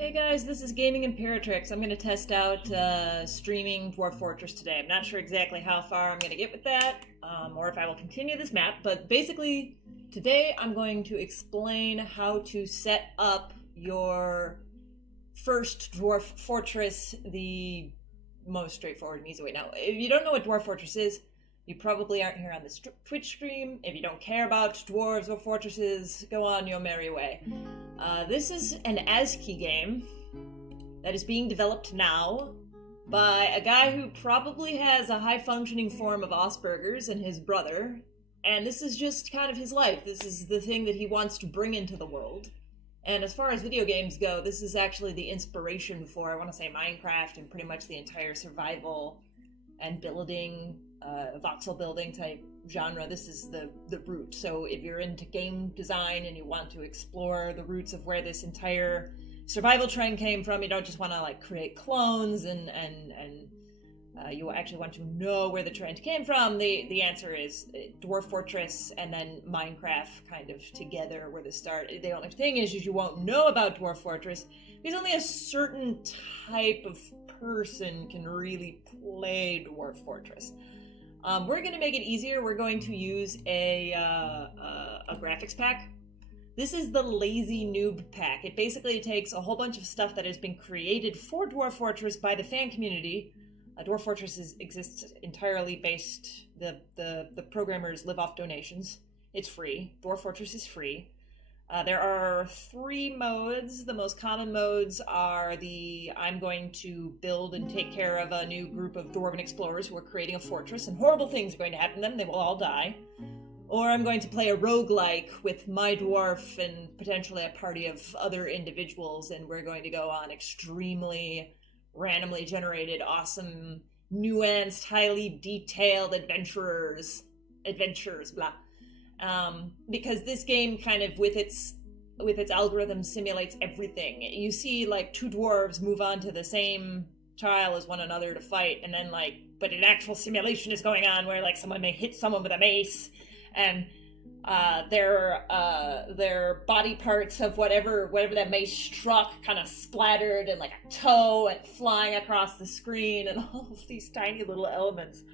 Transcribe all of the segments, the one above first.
Hey guys, this is Gaming Imperatrix. I'm going to test out streaming Dwarf Fortress today. I'm not sure exactly how far I'm going to get with that, or if I will continue this map, but basically today I'm going to explain how to set up your first Dwarf Fortress the most straightforward and easy way. Now, if you don't know what Dwarf Fortress is, you probably aren't here on this Twitch stream. If you don't care about dwarves or fortresses, go on your merry way. This is an ASCII game that is being developed now by a guy who probably has a high-functioning form of Asperger's and his brother, and this is just kind of his life. This is the thing that he wants to bring into the world. And as far as video games go, this is actually the inspiration for, I want to say, Minecraft and pretty much the entire survival and building, voxel building type genre. This is the root. So if you're into game design and you want to explore the roots of where this entire survival trend came from, you don't just want to like create clones and you actually want to know where the trend came from, the answer is Dwarf Fortress and then Minecraft kind of together were the start. The only thing is you won't know about Dwarf Fortress because only a certain type of person can really play Dwarf Fortress. We're going to make it easier. We're going to use a graphics pack. This is the Lazy Newb Pack. It basically takes a whole bunch of stuff that has been created for Dwarf Fortress by the fan community. Dwarf Fortress exists entirely based, the programmers live off donations. It's free. Dwarf Fortress is free. There are 3 modes. The most common modes are I'm going to build and take care of a new group of dwarven explorers who are creating a fortress, and horrible things are going to happen to them. They will all die. Or I'm going to play a roguelike with my dwarf and potentially a party of other individuals, and we're going to go on extremely randomly generated, awesome, nuanced, highly detailed adventures, blah. Because this game kind of with its algorithm simulates everything. You see like 2 dwarves move on to the same tile as one another to fight, and then but an actual simulation is going on where like someone may hit someone with a mace, and their body parts of whatever that mace struck kind of splattered, and like a toe and flying across the screen, and all of these tiny little elements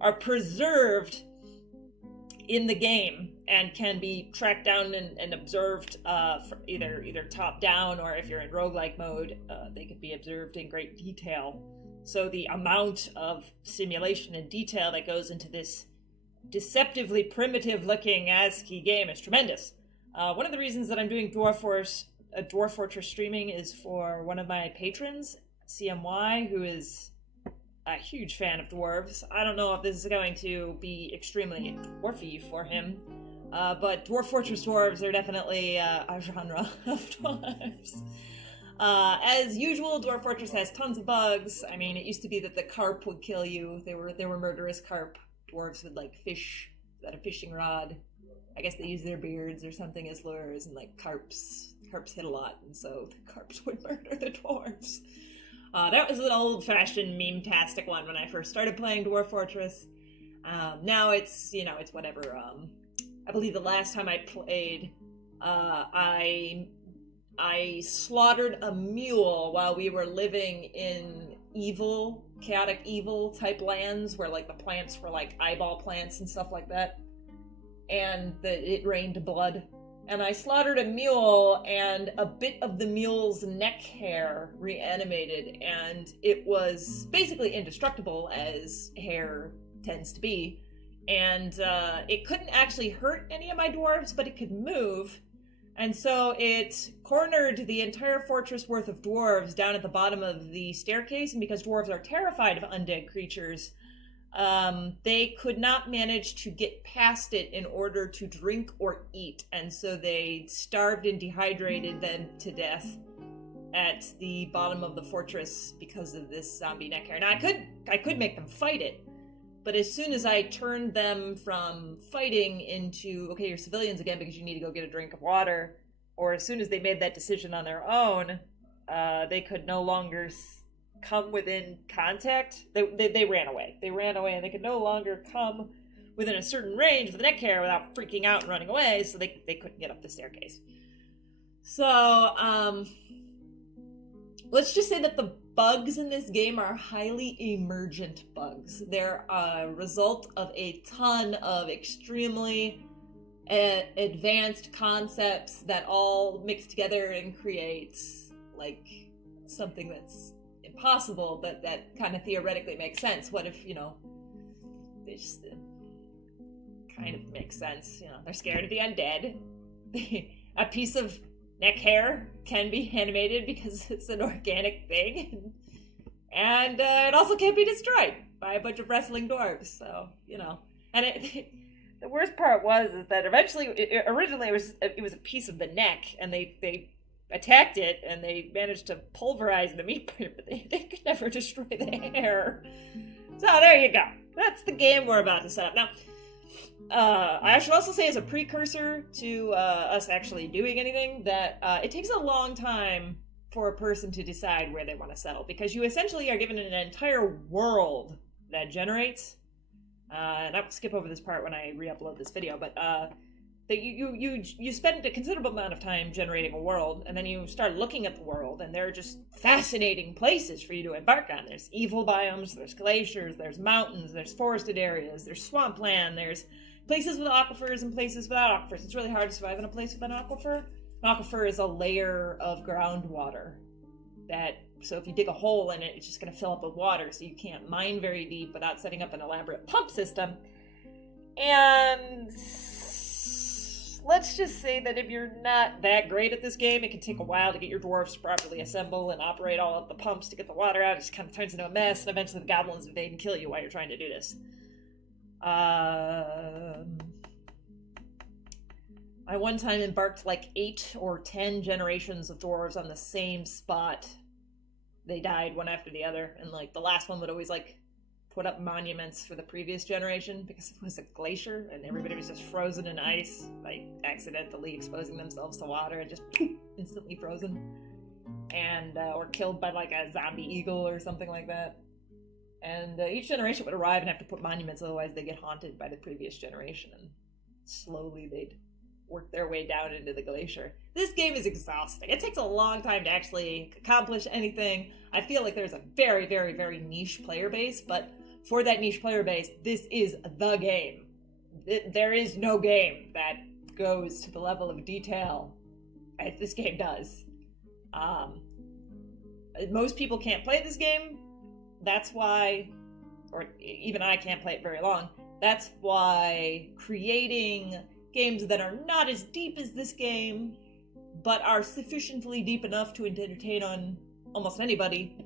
are preserved in the game and can be tracked down and observed either top down, or if you're in roguelike mode, they could be observed in great detail. So the amount of simulation and detail that goes into this deceptively primitive looking ASCII game is tremendous. One of the reasons that I'm doing Dwarf Fortress streaming is for one of my patrons, CMY, who is a huge fan of dwarves. I don't know if this is going to be extremely dwarfy for him, but Dwarf Fortress dwarves are definitely a genre of dwarves. As usual, Dwarf Fortress has tons of bugs. I mean, it used to be that the carp would kill you. They were murderous carp. Dwarves would like fish without a fishing rod. I guess they use their beards or something as lures, and like carps hit a lot, and so the carps would murder the dwarves. That was an old-fashioned meme-tastic one when I first started playing Dwarf Fortress. Now it's whatever. I believe the last time I played, I slaughtered a mule while we were living in chaotic evil type lands where like the plants were like eyeball plants and stuff like that, and it rained blood. And I slaughtered a mule, and a bit of the mule's neck hair reanimated, and it was basically indestructible, as hair tends to be. And it couldn't actually hurt any of my dwarves, but it could move. And so it cornered the entire fortress worth of dwarves down at the bottom of the staircase, and because dwarves are terrified of undead creatures, they could not manage to get past it in order to drink or eat, and so they starved and dehydrated them to death at the bottom of the fortress because of this zombie neck hair. Now I could make them fight it, but as soon as I turned them from fighting into, okay, you're civilians again because you need to go get a drink of water, or as soon as they made that decision on their own, they could no longer come within contact. They ran away. They ran away, and they could no longer come within a certain range of the neck hair without freaking out and running away, so they couldn't get up the staircase. So, let's just say that the bugs in this game are highly emergent bugs. They're a result of a ton of extremely advanced concepts that all mix together and create like something that's impossible, but that kind of theoretically makes sense. What if, they just kind of makes sense. They're scared of the undead. A piece of neck hair can be animated because it's an organic thing. And it also can't be destroyed by a bunch of wrestling dwarves. So, and the worst part is that originally it was a piece of the neck, and they attacked it, and they managed to pulverize the meat, but they could never destroy the hair. So there you go. That's the game we're about to set up. Now, I should also say, as a precursor to us actually doing anything, that it takes a long time for a person to decide where they want to settle, because you essentially are given an entire world that generates. And I will skip over this part when I re-upload this video, but that you spend a considerable amount of time generating a world, and then you start looking at the world, and there are just fascinating places for you to embark on. There's evil biomes, there's glaciers, there's mountains, there's forested areas, there's swampland, there's places with aquifers and places without aquifers. It's really hard to survive in a place with an aquifer. An aquifer is a layer of groundwater so if you dig a hole in it, it's just going to fill up with water, so you can't mine very deep without setting up an elaborate pump system. And let's just say that if you're not that great at this game, it can take a while to get your dwarves to properly assemble and operate all of the pumps to get the water out. It just kind of turns into a mess, and eventually the goblins invade and kill you while you're trying to do this. I one time embarked like 8 or 10 generations of dwarves on the same spot. They died one after the other, and like the last one would always like put up monuments for the previous generation because it was a glacier and everybody was just frozen in ice, like accidentally exposing themselves to water and just instantly frozen, and or killed by like a zombie eagle or something like that. And each generation would arrive and have to put monuments, otherwise they get haunted by the previous generation, and slowly they'd work their way down into the glacier. This game is exhausting. It takes a long time to actually accomplish anything. I feel like there's a very, very, very niche player base, but for that niche player base, this is the game. There is no game that goes to the level of detail as this game does. Most people can't play this game. That's why, or even I can't play it very long. That's why creating games that are not as deep as this game, but are sufficiently deep enough to entertain on almost anybody,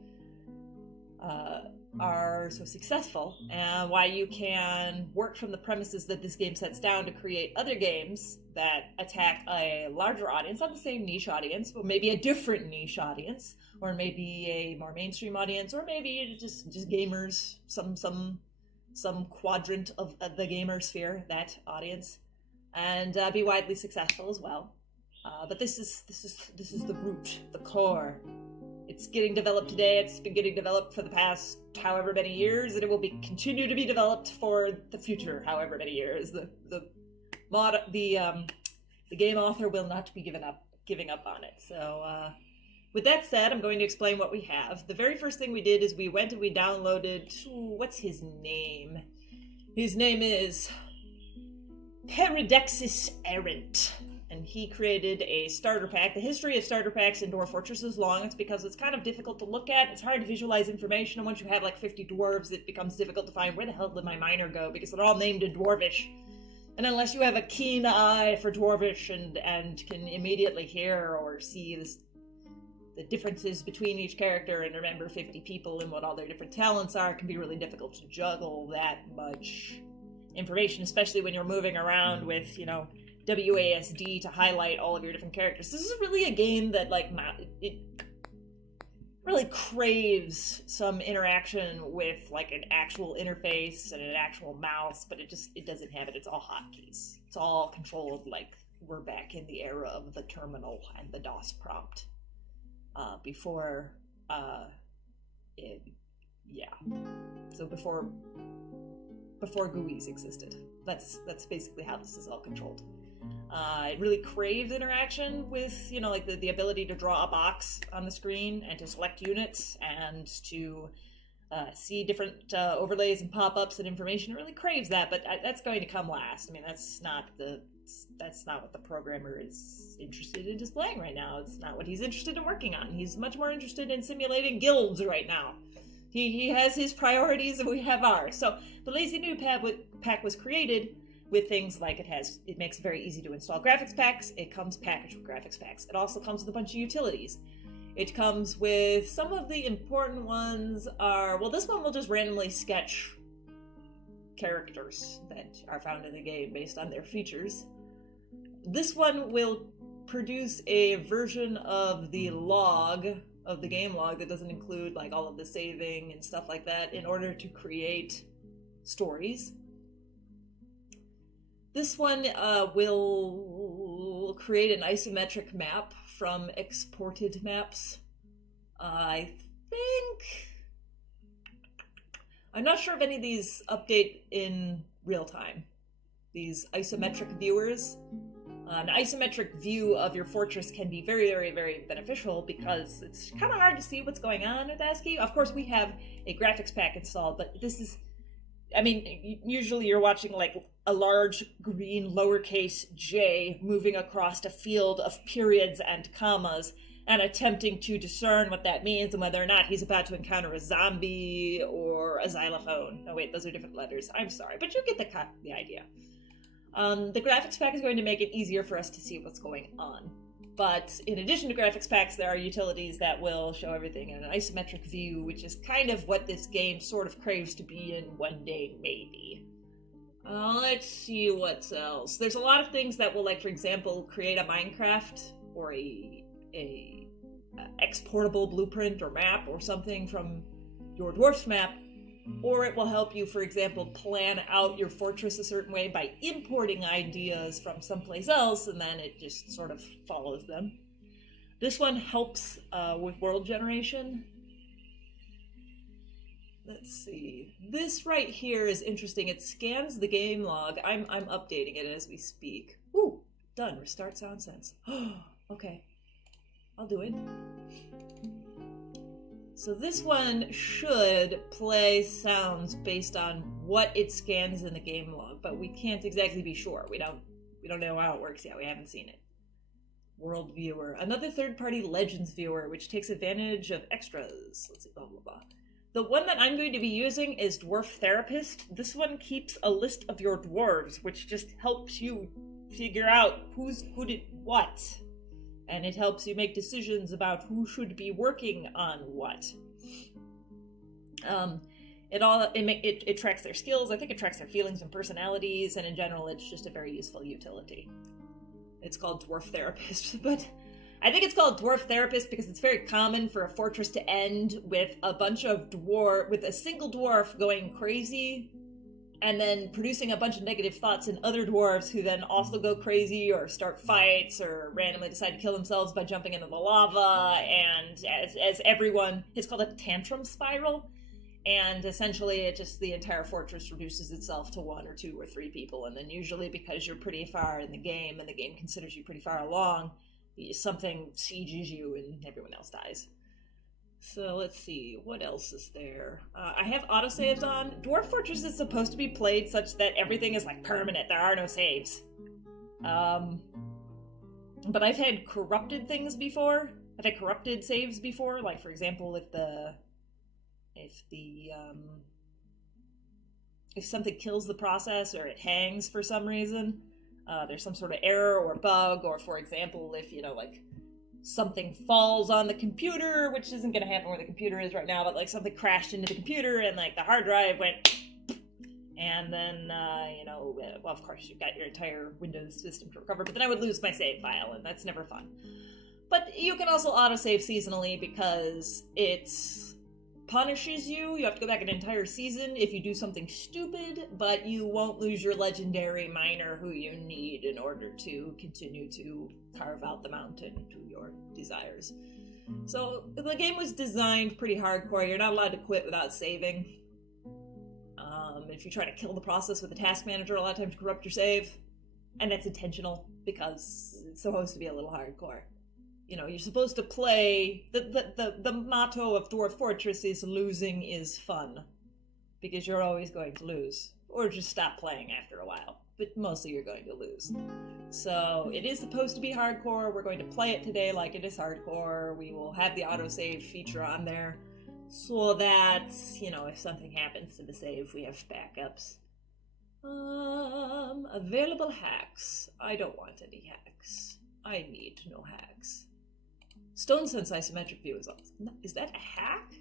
are so successful, and why you can work from the premises that this game sets down to create other games that attack a larger audience, not the same niche audience, but maybe a different niche audience, or maybe a more mainstream audience, or maybe just gamers, some quadrant of the gamer sphere, that audience, and be widely successful as well. But this is the root, the core. It's getting developed today. It's been getting developed for the past however many years, and it will continue to be developed for the future however many years. The game author will not be giving up on it. So with that said, I'm going to explain what we have. The very first thing we did is we went and we downloaded, what's his name? His name is Peridexis Errant, and he created a starter pack. The history of starter packs in Dwarf Fortress is long. It's because it's kind of difficult to look at. It's hard to visualize information, and once you have like 50 dwarves, it becomes difficult to find where the hell did my miner go, because they're all named in Dwarvish. And unless you have a keen eye for Dwarvish and can immediately hear or see the differences between each character and remember 50 people and what all their different talents are, it can be really difficult to juggle that much information, especially when you're moving around with, WASD to highlight all of your different characters. This is really a game that, it really craves some interaction with, an actual interface and an actual mouse, but it doesn't have it. It's all hotkeys. It's all controlled like we're back in the era of the terminal and the DOS prompt. Before GUIs existed. That's basically how this is all controlled. It really craves interaction with, you know, like the ability to draw a box on the screen and to select units and to see different overlays and pop-ups and information. It really craves that, but that's going to come last. I mean, that's not what the programmer is interested in displaying right now. It's not what he's interested in working on. He's much more interested in simulating guilds right now. He has his priorities and we have ours. So the Lazy Newb Pack was created with things like it makes it very easy to install graphics packs. It comes packaged with graphics packs. It also comes with a bunch of utilities. It comes with some of the important ones are, well, this one will just randomly sketch characters that are found in the game based on their features. This one will produce a version of the log, of the game log, that doesn't include like all of the saving and stuff like that in order to create stories. This one will create an isometric map from exported maps. I'm not sure if any of these update in real time. These isometric viewers. An isometric view of your fortress can be very, very, very beneficial because it's kind of hard to see what's going on with ASCII. Of course, we have a graphics pack installed, but this is, I mean, usually you're watching like a large green lowercase j moving across a field of periods and commas and attempting to discern what that means and whether or not he's about to encounter a zombie or a xylophone. Oh wait, those are different letters. I'm sorry, but you get the idea. The graphics pack is going to make it easier for us to see what's going on. But in addition to graphics packs, there are utilities that will show everything in an isometric view, which is kind of what this game sort of craves to be in one day, maybe. Let's see what else. There's a lot of things that will, like, for example, create a Minecraft or a exportable blueprint or map or something from your dwarf's map, or it will help you, for example, plan out your fortress a certain way by importing ideas from someplace else, and then it just sort of follows them. This one helps with world generation. Let's see. This right here is interesting. It scans the game log. I'm updating it as we speak. Ooh, done. Restart sound sense. Okay. I'll do it. So this one should play sounds based on what it scans in the game log, but we can't exactly be sure. We don't know how it works yet. We haven't seen it. World viewer. Another third-party Legends viewer, which takes advantage of extras. Let's see, blah, blah, blah. The one that I'm going to be using is Dwarf Therapist. This one keeps a list of your dwarves, which just helps you figure out who's good at what. And it helps you make decisions about who should be working on what. It tracks their skills. I think it tracks their feelings and personalities, and in general, it's just a very useful utility. It's called Dwarf Therapist, but I think it's called Dwarf Therapist because it's very common for a fortress to end with a bunch of with a single dwarf going crazy and then producing a bunch of negative thoughts in other dwarves who then also go crazy or start fights or randomly decide to kill themselves by jumping into the lava. And as everyone, it's called a tantrum spiral. And essentially the entire fortress reduces itself to 1 or 2 or 3 people. And then usually because you're pretty far in the game and the game considers you pretty far along, something sieges you and everyone else dies. So let's see, what else is there? I have autosaves on. Dwarf Fortress is supposed to be played such that everything is like permanent. There are no saves. But I've had corrupted things before. I've had corrupted saves before. Like for example, if something kills the process or it hangs for some reason, there's some sort of error or bug, or for example, if something falls on the computer, which isn't going to happen where the computer is right now, but like something crashed into the computer and like the hard drive went, and then well, of course you've got your entire Windows system to recover, but then I would lose my save file, and that's never fun. But you can also autosave seasonally because it punishes you. You have to go back an entire season if you do something stupid, but you won't lose your legendary miner who you need in order to continue to carve out the mountain to your desires. So the game was designed pretty hardcore. You're not allowed to quit without saving. If you try to kill the process with a task manager, a lot of times you corrupt your save, and that's intentional. because it's supposed to be a little hardcore. You know, you're supposed to play, the motto of Dwarf Fortress is losing is fun, because you're always going to lose, or just stop playing after a while, but mostly you're going to lose. So it is supposed to be hardcore. We're going to play it today like it is hardcore. We will have the autosave feature on there so that, you know, if something happens to the save, we have backups. Available hacks. I don't want any hacks. I need no hacks. Stone Sense isometric view is on. Is that a hack?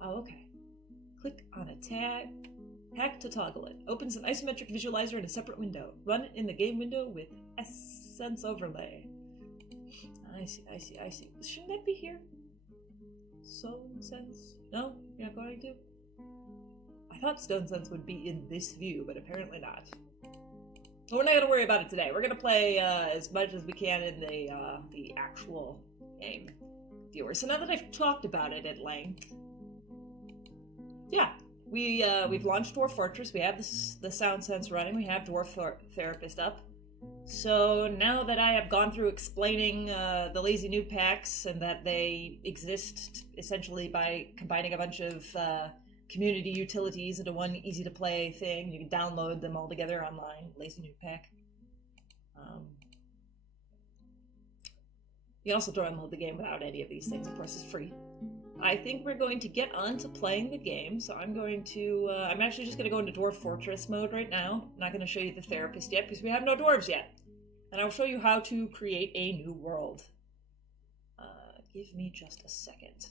Oh, okay. Click on a tag. Hack to toggle it. Opens an isometric visualizer in a separate window. Run it in the game window with Essence Overlay. I see. Shouldn't that be here? Stone Sense? No? You're not going to? I thought Stone Sense would be in this view, but apparently not. But we're not going to worry about it today. We're going to play as much as we can in the actual game viewer. So now that I've talked about it at length, yeah, we've launched Dwarf Fortress. We have the sound sense running. We have Dwarf Therapist up. So now that I have gone through explaining the Lazy Newb Packs and that they exist essentially by combining a bunch of community utilities into one easy-to-play thing, you can download them all together online, Lazy Newb Pack. You can also download the game without any of these things. Of course, it's free. I think we're going to get on to playing the game, so I'm going to, I'm actually just going to go into Dwarf Fortress mode right now. I'm not going to show you the Therapist yet, because we have no dwarves yet. And I'll show you how to create a new world. Give me just a second.